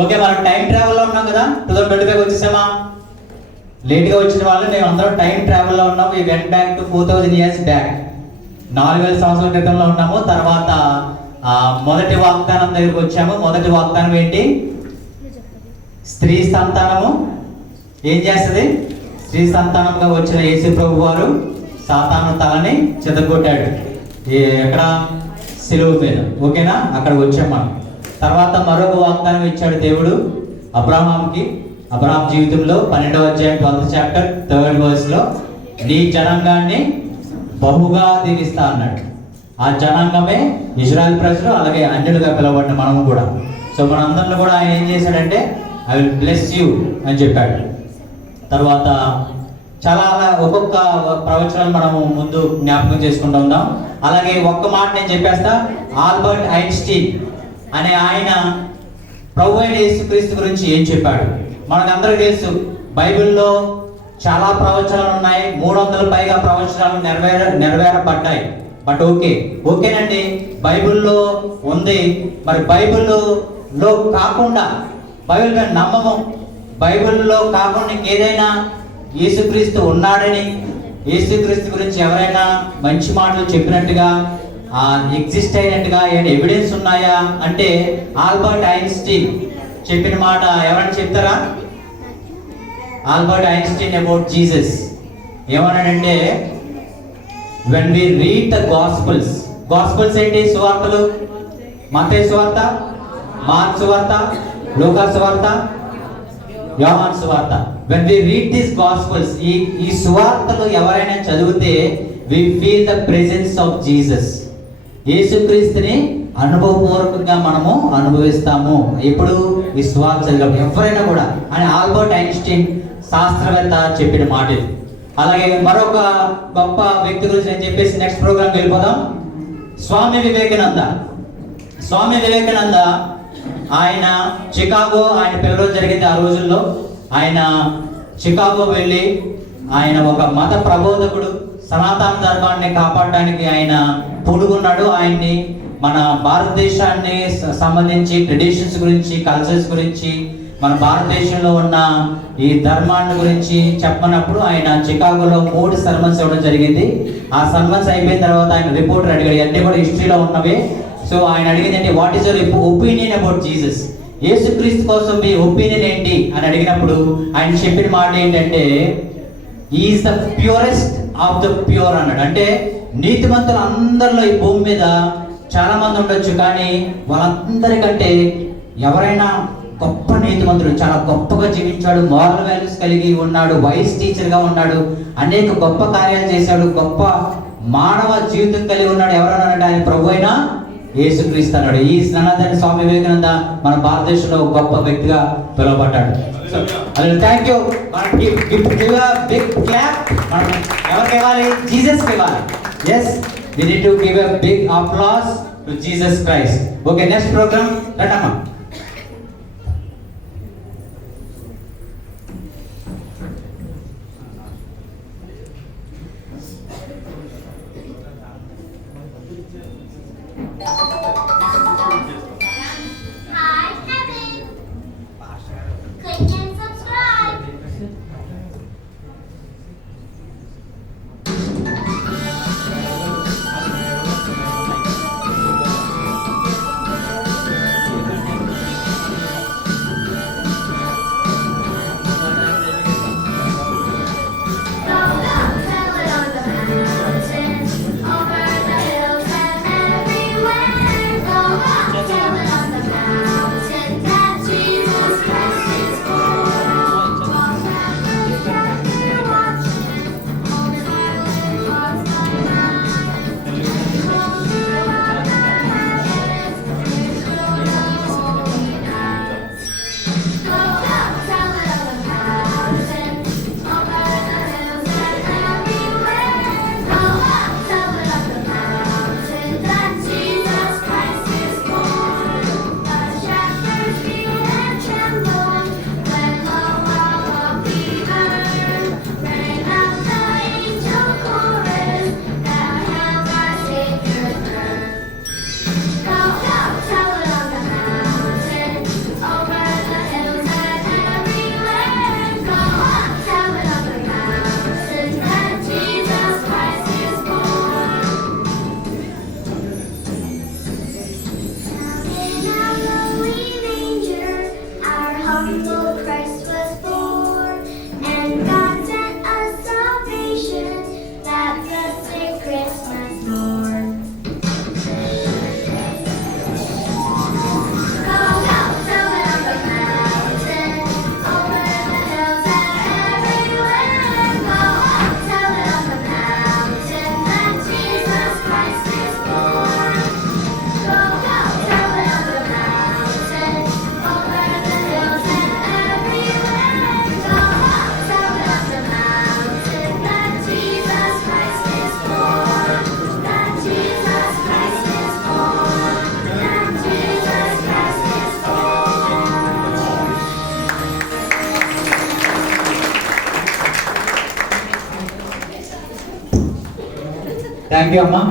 Okay, మనం time ట్రావెల్లో ఉన్నాం కదా. 2025 వచ్చేసామా? లేట్గా వచ్చిన వాళ్ళు మేము అందరం టైం ట్రావెల్లో ఉన్నాం. We went back to 4000 years back. 4000 సంవత్సరాల క్రితంలో ఉన్నాము. తర్వాత మొదటి వాగ్దానం దగ్గరికి వచ్చాము. మొదటి వాగ్దానం ఏంటి? స్త్రీ సంతానము ఏం చేస్తుంది? స్త్రీ సంతానంగా వచ్చిన యేసు ప్రభు వారు సాతాను తలని చెదగొట్టాడు. ఎక్కడ? సిలువ మీద. ఓకేనా? అక్కడ వచ్చాం మనం. తర్వాత మరొక వాగ్దానం ఇచ్చాడు దేవుడు అబ్రహాంకి. అబ్రహాం జీవితంలో 12వ అధ్యాయం 12th chapter 3rd verse లో నీ జనాంగాన్ని బహుగా దీవిస్తా అన్నాడు. ఆ జనాంగమే ఇజ్రాయెల్ ప్రజలు, అలాగే అన్యులుగా పిలువబడిన మనము కూడా. సో మనందరిని కూడా ఆయన ఏం చేశాడంటే ఐ విల్ బ్లెస్ యూ అని చెప్పాడు. తర్వాత చాలా అలా ఒక్కొక్క ప్రవచనాలు మనము ముందు జ్ఞాపకం చేసుకుంటూ ఉందాం. అలాగే ఒక్క మాట నేను చెప్పేస్తా. ఆల్బర్ట్ ఐన్స్టీన్ అనే ఆయన ప్రభు అయిన యేసుక్రీస్తు గురించి ఏం చెప్పాడు? మనకందరికీ తెలుసు, బైబిల్లో చాలా ప్రవచనాలు ఉన్నాయి. 300 పైగా ప్రవచనాలు నెరవేరబడ్డాయి. బట్ ఓకేనండి, బైబిల్లో ఉంది. మరి బైబిల్లో కాకుండా, బైబిల్ మీద నమ్మము, బైబిల్లో కాకుండా ఇంకేదైనా యేసుక్రీస్తు ఉన్నాడని, యేసుక్రీస్తు గురించి ఎవరైనా మంచి మాటలు చెప్పినట్టుగా, ఎగ్జిస్ట్ అయినట్టుగా ఏమైనా ఎవిడెన్స్ ఉన్నాయా అంటే ఆల్బర్ట్ ఐన్స్టీన్ చెప్పిన మాట ఎవరైనా చెప్తారా? ఆల్బర్ట్ ఐన్స్టీన్ అబౌట్ జీసస్ ఏమన్నాడంటే, when we read the gospels ఏంటి? సువార్తలు. మత్తయి సువార్త, మార్కు సువార్త, లూకా సువార్త, యోహాను సువార్త. when we read these gospels, ఈ సువార్తలు ఎవరైనా చదివితే we feel the presence of Jesus. యేసుక్రీస్తుని అనుభవపూర్వకంగా మనము అనుభవిస్తాము ఎప్పుడు? ఈ సువార్త చదివినప్పుడు ఎవరైనా కూడా అని ఆల్బర్ట్ ఐన్స్టీన్ శాస్త్రవేత్త చెప్పిన మాట ఇది. అలాగే మరొక గొప్ప వ్యక్తి గురించి నేను చెప్పేసి నెక్స్ట్ ప్రోగ్రామ్ వెళ్ళిపోదాం. స్వామి వివేకానంద ఆయన చికాగో, ఆయన పిల్లలు జరిగింది ఆ రోజుల్లో. ఆయన చికాగో వెళ్ళి ఆయన ఒక మత ప్రబోధకుడు, సనాతన ధర్మాన్ని కాపాడడానికి ఆయన పూనుకున్నాడు. ఆయన్ని మన భారతదేశాన్ని సంబంధించి ట్రెడిషన్స్ గురించి, కల్చర్స్ గురించి, మన భారతదేశంలో ఉన్న ఈ ధర్మాన్ని గురించి చెప్పనప్పుడు ఆయన చికాగోలో 3 సర్మన్స్ ఇవ్వడం జరిగింది. ఆ సర్మన్స్ అయిపోయిన తర్వాత ఆయన రిపోర్టర్ అడిగాడు, అన్నీ కూడా హిస్టరీలో ఉన్నవే. సో ఆయన అడిగింది ఏంటి? What is your opinion about Jesus? యేసుక్రీస్తు కోసం మీ ఒపీనియన్ ఏంటి అని అడిగినప్పుడు ఆయన చెప్పిన మాట ఏంటంటే, is the purest of the pure అన్నాడు. అంటే నీతిమంతులు అందరిలో ఈ భూమి మీద చాలా మంది ఉండొచ్చు, కానీ వాళ్ళందరికంటే ఎవరైనా గొప్ప నీతిమంతుడు, చాలా గొప్పగా జీవించాడు, మోరల్ వాల్యూస్ కలిగి ఉన్నాడు, వైస్ టీచర్గా ఉన్నాడు, అనేక గొప్ప కార్యాలు చేశాడు, గొప్ప మానవ జీవితం కలిగి ఉన్నాడు. ఎవరన్నారంటే ఆయన ప్రభు అయిన యేసుక్రీస్తు అన్నాడు. ఈ స్నానాన్ని స్వామి వివేకానంద మన భారతదేశంలో గొప్ప వ్యక్తిగా పిలువబడ్డాడు. Thank you. Big clap. మనం ఎవరికి ఇవ్వాలి? జీసస్కి ఇవ్వాలి. Yes, we need to give a big applause to Jesus Christ. Okay, next program రండమ్మా. థ్యాంక్ యూ అమ్మా.